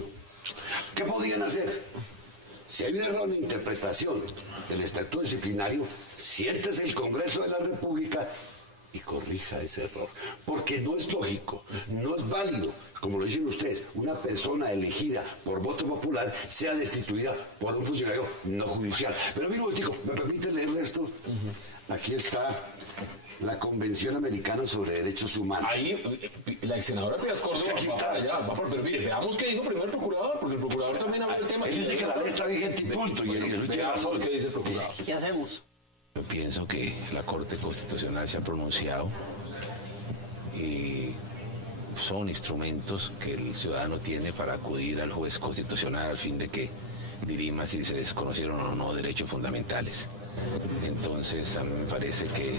¿Qué podían hacer? Si hay un error en la interpretación del estatuto disciplinario, siéntese el Congreso de la República y corrija ese error, porque no es lógico, no es válido, como lo dicen ustedes, una persona elegida por voto popular sea destituida por un funcionario no judicial. Pero mira un momentico, ¿me permite leer esto? Aquí está la Convención Americana sobre Derechos Humanos. Ahí, la ex senadora Piedad Córdoba aquí va está. para allá, pero mire, veamos qué dijo primero el procurador, porque el procurador también habló del tema. Él dice que la ley está vigente y punto, y él tiene razón. ¿Qué dice el procurador? ¿Qué hacemos? Yo pienso que la Corte Constitucional se ha pronunciado y son instrumentos que el ciudadano tiene para acudir al juez constitucional al fin de que dirima si se desconocieron o no derechos fundamentales. Entonces, a mí me parece que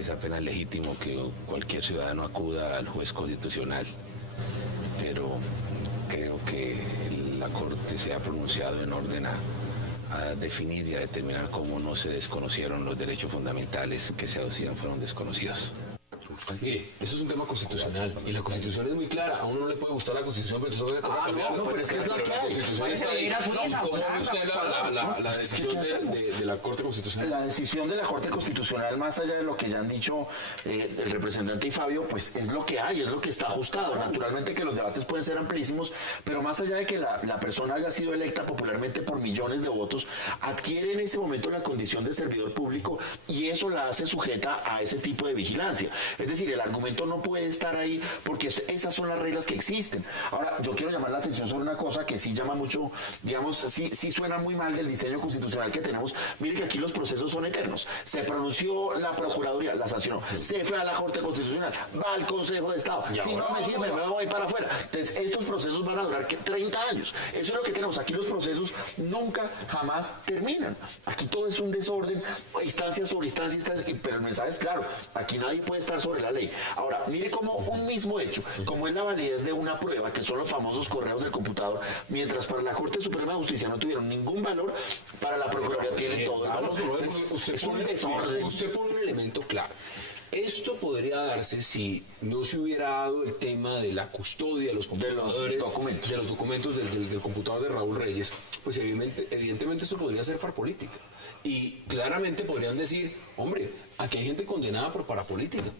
es apenas legítimo que cualquier ciudadano acuda al juez constitucional, pero creo que la Corte se ha pronunciado en orden a definir y a determinar cómo no se desconocieron los derechos fundamentales que se aducían fueron desconocidos. Mire, eso es un tema constitucional y la Constitución es muy clara. A uno no le puede gustar la Constitución, pero eso se toca cambiar. no, pero es que es la que hay. La Constitución está ahí. ¿Cómo ve usted la decisión de la Corte Constitucional? La decisión de la Corte Constitucional, más allá de lo que ya han dicho el representante y Fabio, pues es lo que hay, es lo que está ajustado. Naturalmente que los debates pueden ser amplísimos, pero más allá de que la persona haya sido electa popularmente por millones de votos, adquiere en ese momento la condición de servidor público y eso la hace sujeta a ese tipo de vigilancia. Es decir, el argumento no puede estar ahí porque esas son las reglas que existen. Ahora, yo quiero llamar la atención sobre una cosa que sí llama mucho, digamos, sí suena muy mal del diseño constitucional que tenemos. Mire que aquí los procesos son eternos. Se pronunció la Procuraduría, la sancionó. Se fue a la Corte Constitucional, va al Consejo de Estado. Si no me sirve, me voy para afuera. Entonces, estos procesos van a durar 30 años. Eso es lo que tenemos. Aquí los procesos nunca, jamás terminan. Aquí todo es un desorden, instancia sobre instancia, pero el mensaje es claro. Aquí nadie puede estar sobre la ley. Ahora, mire como un mismo hecho, como es la validez de una prueba, que son los famosos correos del computador, mientras para la Corte Suprema de Justicia no tuvieron ningún valor, para la Procuraduría tienen todo el valor. Entonces, es un desorden. Usted pone un elemento claro. Esto podría darse si no se hubiera dado el tema de la custodia de los computadores, de los documentos del computador de Raúl Reyes. Pues evidentemente esto podría ser farpolítica. Y claramente podrían decir, hombre, aquí hay gente condenada por parapolítica.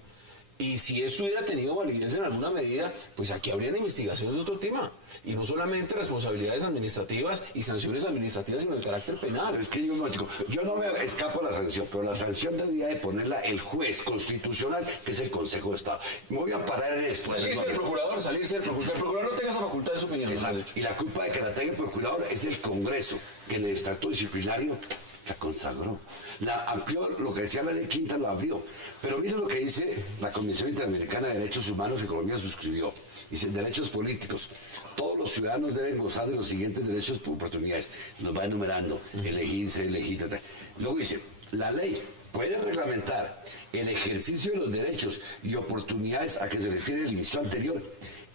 Y si eso hubiera tenido validez en alguna medida, pues aquí habrían investigaciones de otro tema. Y no solamente responsabilidades administrativas y sanciones administrativas, sino de carácter penal. Es que yo no me escapo a la sanción, pero la sanción debería de ponerla el juez constitucional, que es el Consejo de Estado. Me voy a parar en esto. Salirse del procurador, que el procurador no tenga esa facultad de su opinión. Exacto. Y la culpa de que la tenga el procurador es del Congreso, que en el estatuto disciplinario la consagró. La amplió, lo que decía la ley quinta lo abrió. Pero miren lo que dice la Convención Interamericana de Derechos Humanos que Colombia suscribió. Dice, derechos políticos. Todos los ciudadanos deben gozar de los siguientes derechos y oportunidades. Los va enumerando. Elegirse, elegir. Luego dice, la ley puede reglamentar el ejercicio de los derechos y oportunidades a que se refiere el inciso anterior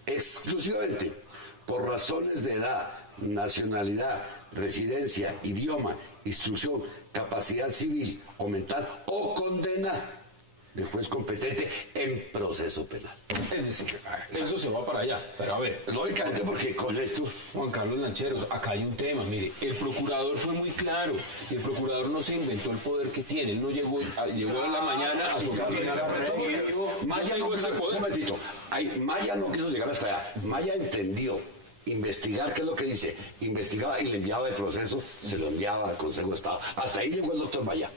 exclusivamente por razones de edad, nacionalidad, residencia, idioma, instrucción, capacidad civil o mental o condena del juez competente en proceso penal. Es decir, eso se va para allá. Pero a ver, lógicamente, porque con esto, Juan Carlos Lancheros, acá hay un tema. Mire, el procurador fue muy claro. Y el procurador no se inventó el poder que tiene. Él no llegó a la mañana a su oficina. Maya no quiso, un momentito. Maya no quiso llegar hasta allá. Maya entendió investigar, ¿qué es lo que dice? Investigaba y le enviaba el proceso, se lo enviaba al Consejo de Estado. Hasta ahí llegó el doctor Maya.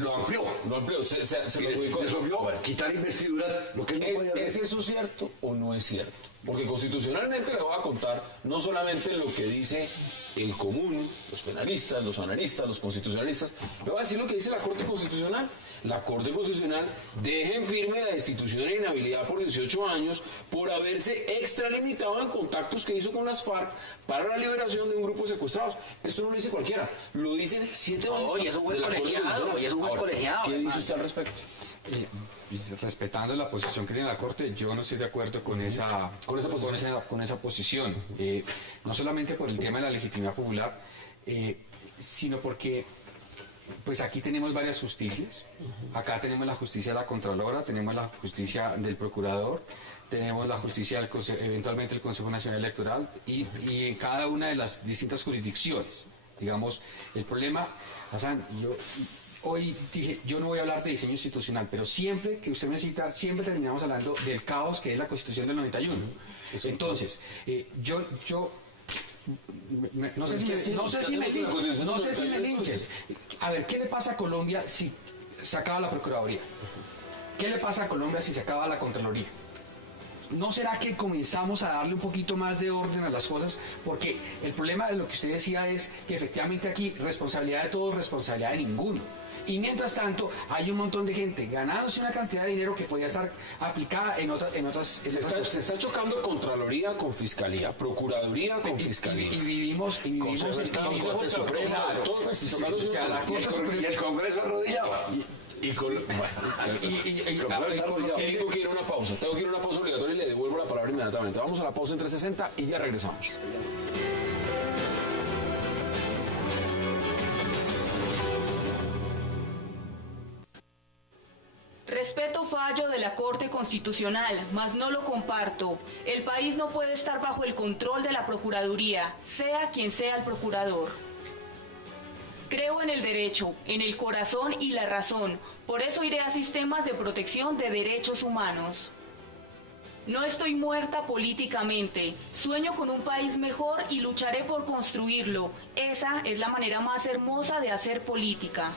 Lo amplió. Lo amplió, se lo ubicó. Resolvió quitar investiduras, lo que él no podía hacer. ¿Es eso cierto o no es cierto? Porque constitucionalmente le voy a contar no solamente lo que dice el común, los penalistas, los analistas, los constitucionalistas, le voy a decir lo que dice la Corte Constitucional. La Corte Constitucional deja en firme la destitución e inhabilidad por 18 años por haberse extralimitado en contactos que hizo con las FARC para la liberación de un grupo de secuestrados. Esto no lo dice cualquiera, lo dicen 7 magistrados. Y es un juez colegiado, y es un juez colegiado. ¿Qué dice usted al respecto? Respetando la posición que tiene la Corte, yo no estoy de acuerdo con esa posición. No solamente por el tema de la legitimidad popular, sino porque pues aquí tenemos varias justicias. Acá tenemos la justicia de la Contralora, tenemos la justicia del Procurador, tenemos la justicia eventualmente el Consejo Nacional Electoral y cada una de las distintas jurisdicciones. Digamos, el problema, Hassan, hoy dije, yo no voy a hablar de diseño institucional, pero siempre que usted me cita, siempre terminamos hablando del caos que es la Constitución del 91. Entonces, no sé si me linches. A ver, ¿qué le pasa a Colombia si se acaba la Procuraduría. ¿Qué le pasa a Colombia si se acaba la Contraloría? ¿No será que comenzamos a darle un poquito más de orden a las cosas? Porque el problema de lo que usted decía es que efectivamente aquí responsabilidad de todos, responsabilidad de ninguno. Y mientras tanto hay un montón de gente ganándose una cantidad de dinero que podía estar aplicada en otras se está chocando Contraloría con Fiscalía, Procuraduría con Fiscalía. Y vivimos en Consejo Supremo, Y el Congreso arrodillado. Tengo que ir a una pausa obligatoria y le devuelvo la palabra inmediatamente. Vamos a la pausa en 360 y ya regresamos. Respeto fallo de la Corte Constitucional, mas no lo comparto. El país no puede estar bajo el control de la Procuraduría, sea quien sea el procurador. Creo en el derecho, en el corazón y la razón. Por eso iré a sistemas de protección de derechos humanos. No estoy muerta políticamente. Sueño con un país mejor y lucharé por construirlo. Esa es la manera más hermosa de hacer política.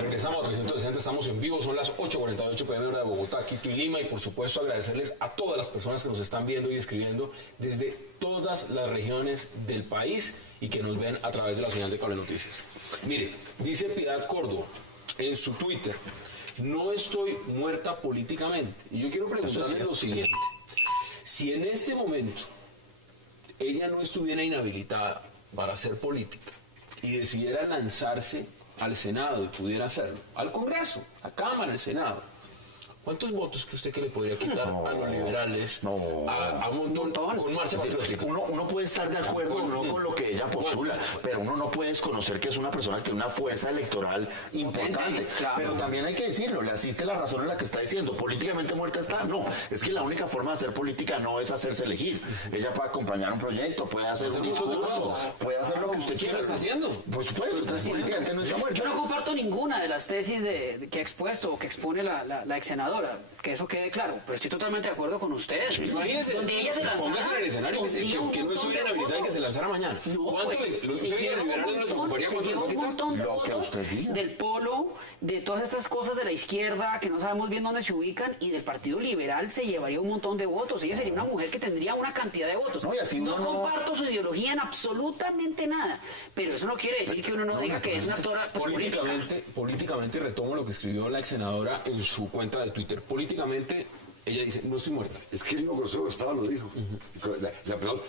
Regresamos a 360, estamos en vivo, son las 8:48 p.m. hora de Bogotá, Quito y Lima, y por supuesto agradecerles a todas las personas que nos están viendo y escribiendo desde todas las regiones del país y que nos ven a través de la señal de Cable Noticias. Mire, dice Piedad Córdoba en su Twitter: no estoy muerta políticamente. Y yo quiero preguntarle lo siguiente: si en este momento ella no estuviera inhabilitada para hacer política y decidiera lanzarse al Senado y pudiera hacerlo, al Congreso, a Cámara, al Senado, ¿cuántos votos cree usted que le podría quitar a los liberales, a un montón con Marcha Patriótica? Uno puede estar de acuerdo o no con lo que ella postula, pero uno no puede desconocer que es una persona que tiene una fuerza electoral importante. Claro. Pero también hay que decirlo, le asiste la razón en la que está diciendo, políticamente muerta está. No, es que la única forma de hacer política no es hacerse elegir. Ella puede acompañar un proyecto, puede hacer un discurso, puede hacer lo que usted quiera. ¿Qué está haciendo? Por supuesto, entonces políticamente no está muerta. Yo no comparto ninguna de las tesis que ha expuesto o que expone la ex senadora, que eso quede claro, pero estoy totalmente de acuerdo con ustedes. Imagínense, donde ella se lanzara, póngase en el escenario que no estuviera inhabilitada y que se lanzara mañana. No, ¿Cuánto se lleva un montón de votos del polo, de todas estas cosas de la izquierda que no sabemos bien dónde se ubican, y del Partido Liberal se llevaría un montón de votos. Ella sería una mujer que tendría una cantidad de votos. No comparto su ideología en absolutamente nada, pero eso no quiere decir que uno no diga que es una actora políticamente retomo lo que escribió la ex senadora en su cuenta de Twitter. Políticamente ella dice: no estoy muerta. Es que el mismo Consejo de Estado lo dijo.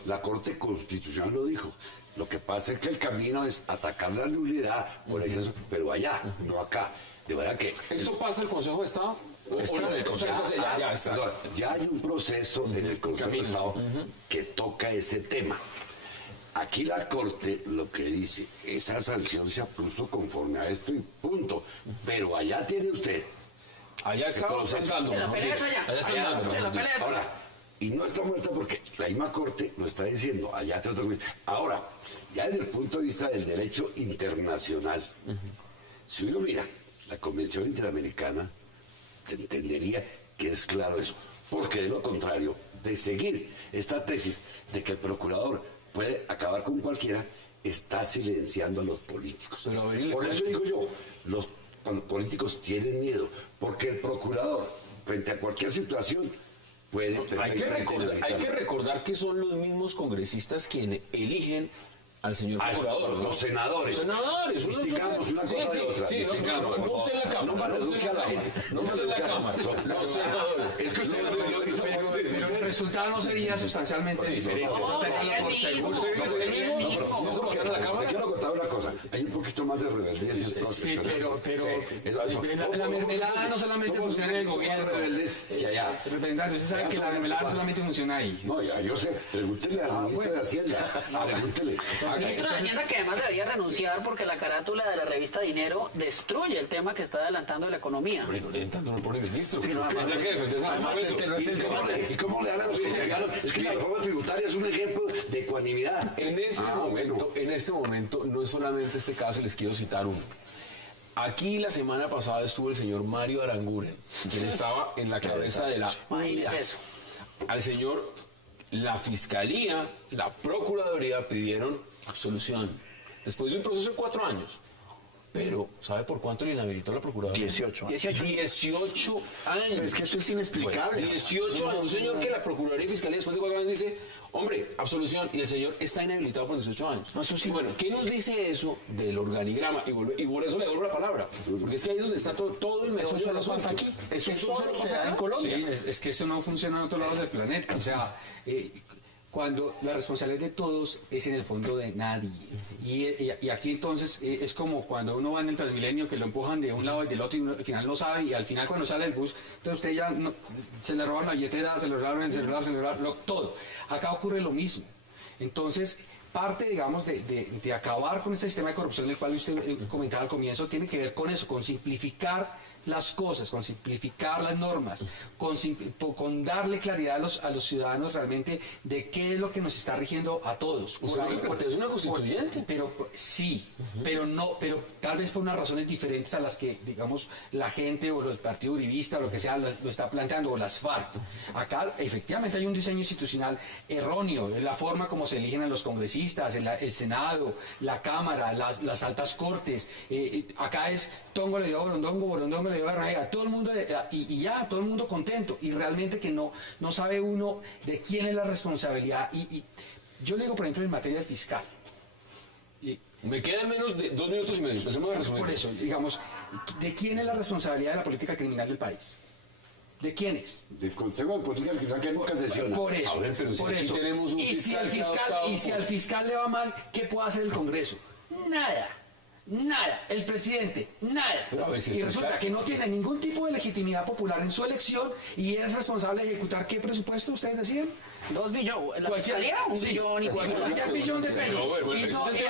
La Corte Constitucional lo dijo. Lo que pasa es que el camino es atacar la nulidad por eso, pero allá, no acá. De verdad que ¿esto pasa en el Consejo de Estado? Ya hay un proceso en el Consejo de Estado que toca ese tema. Aquí la Corte lo que dice, esa sanción se puso conforme a esto y punto. Pero allá tiene usted. Allá está dando. Ahora, y no está muerta porque la misma Corte lo está diciendo, allá te otro. Ahora, ya desde el punto de vista del derecho internacional, si uno mira la Convención Interamericana, te entendería que es claro eso. Porque de lo contrario, de seguir esta tesis de que el procurador puede acabar con cualquiera, está silenciando a los políticos. Por eso digo yo, los políticos tienen miedo, porque el procurador, frente a cualquier situación, puede perfectamente hay que recordar que son los mismos congresistas quienes eligen al señor procurador. Los senadores. Los senadores. Distingamos una cosa de otra. No usted en la Cámara. No maleduque a la gente. No usted en la Cámara. Los senadores. Es que usted pero el resultado no sería sustancialmente diferente. ¿Eso pasa en la Cámara? Quiero contar una cosa. Hay un poquito más de rebeldía. Sí, pero la mermelada no solamente funciona en el gobierno. Representante, usted sabe que la mermelada no solamente funciona ahí. No, yo sé. Pregúntele al ministro de Hacienda. Pregúntele. El ministro de Hacienda, que además debería renunciar porque la carátula de la revista Dinero destruye el tema que está adelantando la economía. Hombre, no pone ministro. ¿Y cómo le dan a los colombianos? Es que la reforma tributaria es un ejemplo de ecuanimidad. En este momento, no es solamente este caso, les quiero citar uno. Aquí la semana pasada estuvo el señor Mario Aranguren, quien estaba en la cabeza de la... Imagínense eso. Al señor, la Fiscalía, la Procuraduría pidieron absolución. Después de un proceso de 4 años, Pero, ¿sabe por cuánto le inhabilitó la procuradora? 18 años. 18 años. Pero es que eso es inexplicable. Bueno, 18 años. Un señor que la Procuraduría y Fiscalía después de 4 años dice, hombre, absolución, y el señor está inhabilitado por 18 años. No, eso sí. Y bueno, ¿qué nos dice eso del organigrama? Y por eso le devuelvo la palabra. Porque es que ahí es donde está todo el meollo Eso del no asunto. pasa aquí. Eso solo se da en Colombia. Sí, es que eso no funciona en otros lados del planeta. O sea, cuando la responsabilidad de todos es en el fondo de nadie. Y aquí entonces es como cuando uno va en el Transmilenio que lo empujan de un lado y del otro y uno al final no sabe, y al final cuando sale del bus, entonces usted ya se le roban la billetera, se le roban el celular, todo. Acá ocurre lo mismo. Entonces, parte, digamos, de acabar con este sistema de corrupción del cual usted comentaba al comienzo, tiene que ver con eso, con simplificar las cosas, con simplificar las normas, con darle claridad a los ciudadanos realmente de qué es lo que nos está rigiendo a todos. Porque es una constituyente. Pero sí, pero tal vez por unas razones diferentes a las que, digamos, la gente o el partido uribista o lo que sea lo está planteando, o las FARC. Acá efectivamente hay un diseño institucional erróneo, de la forma como se eligen a los congresistas, el Senado, la Cámara, las altas cortes. Acá es tongo le dio borondongo, borondongo le dio barrajega, todo el mundo y ya, todo el mundo contento, y realmente que no sabe uno de quién es la responsabilidad. Y yo le digo, por ejemplo, en materia fiscal. Me quedan menos de 2 minutos y medio. Empecemos a resumir. Por eso, digamos, ¿de quién es la responsabilidad de la política criminal del país? ¿De quién es? Del Consejo de Política Criminal que nunca sesiona. Por eso, A ver, pero si por aquí eso. tenemos un Y si al fiscal le va mal, ¿qué puede hacer el Congreso? Nada, el presidente, nada. Pero a ver, si y resulta que no tiene ningún tipo de legitimidad popular en su elección y es responsable de ejecutar ¿qué presupuesto ustedes decían? 2 billones. ¿La fiscalía? 1 billón y cualquier billón de pesos.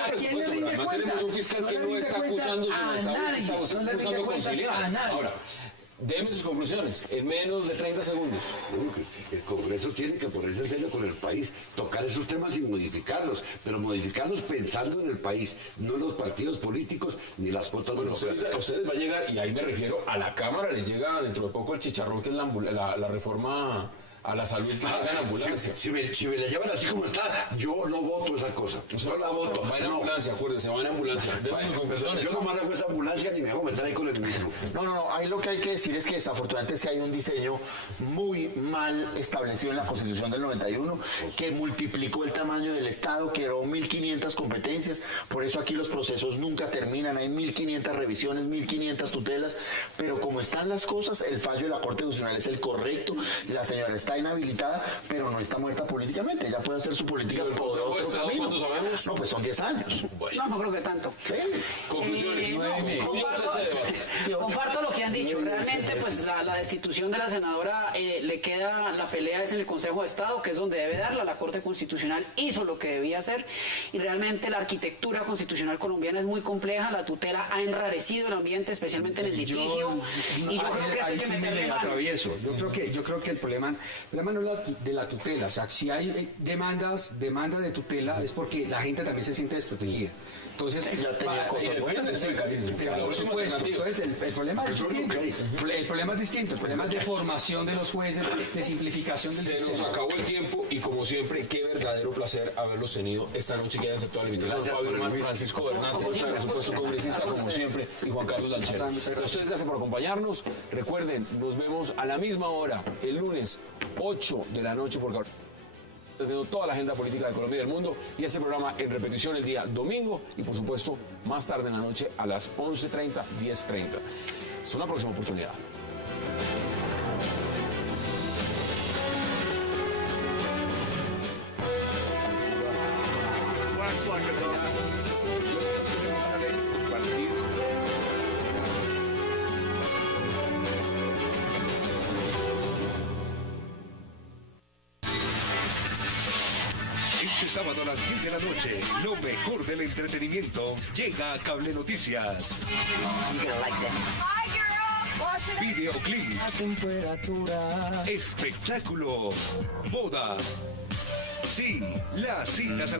¿A quién le rinde cuentas? Además tenemos un fiscal que no está acusando, sino está buscando conciliar. Ahora, deme sus conclusiones en menos de 30 segundos. El Congreso tiene que ponerse en serio con el país, tocar esos temas y modificarlos, pero modificarlos pensando en el país, no en los partidos políticos ni las cuotas burocráticas. A ustedes va a llegar, y ahí me refiero a la Cámara, les llega dentro de poco el chicharrón, que es la reforma a la salud que llega en ambulancia. Si me la llevan así como está, yo no voto esa cosa. No la voto. Va en ambulancia, acuérdense, va en ambulancia. Deme sus conclusiones. Yo no manejo esa ambulancia ni me hago meter ahí con el mismo. No, ahí lo que hay que decir es que desafortunadamente sí hay un diseño muy mal establecido en la Constitución del 91 que multiplicó el tamaño del Estado, creó 1.500 competencias, por eso aquí los procesos nunca terminan, hay 1.500 revisiones, 1.500 tutelas, pero como están las cosas, el fallo de la Corte Constitucional es el correcto, la señora está inhabilitada, pero no está muerta políticamente, ella puede hacer su política por otro camino. ¿Cuándo sabemos? No, pues son 10 años. Bueno. No creo que tanto. ¿Sí? Conclusiones. Comparto lo que han dicho. Realmente, pues la destitución de la senadora le queda, la pelea es en el Consejo de Estado, que es donde debe darla. La Corte Constitucional hizo lo que debía hacer y realmente la arquitectura constitucional colombiana es muy compleja. La tutela ha enrarecido el ambiente, especialmente en el litigio. Y yo creo que ahí hay que sí meterle me mano. atravieso. Yo creo que el problema no es de la tutela. O sea, si hay demanda de tutela es porque la gente también se siente desprotegida. Entonces, por supuesto. Entonces, el problema es distinto. El problema es distinto. El problema es de formación de los jueces, de simplificación del sistema. Se nos acabó el tiempo y, como siempre, qué verdadero placer haberlos tenido esta noche, que hayan aceptado la invitación. Fabio Mar, Francisco Bernate, por supuesto, congresista como siempre, y Juan Carlos Lanchero. A ustedes, gracias por acompañarnos. Recuerden, nos vemos a la misma hora, el lunes, 8 de la noche, por teniendo toda la agenda política de Colombia y del mundo, y este programa en repetición el día domingo y, por supuesto, más tarde en la noche a las 11:30, 10:30. Hasta una próxima oportunidad. Este sábado a las 10 de la noche, lo mejor del entretenimiento llega a Cable Noticias. Videoclips, espectáculo, moda. Sí, las citas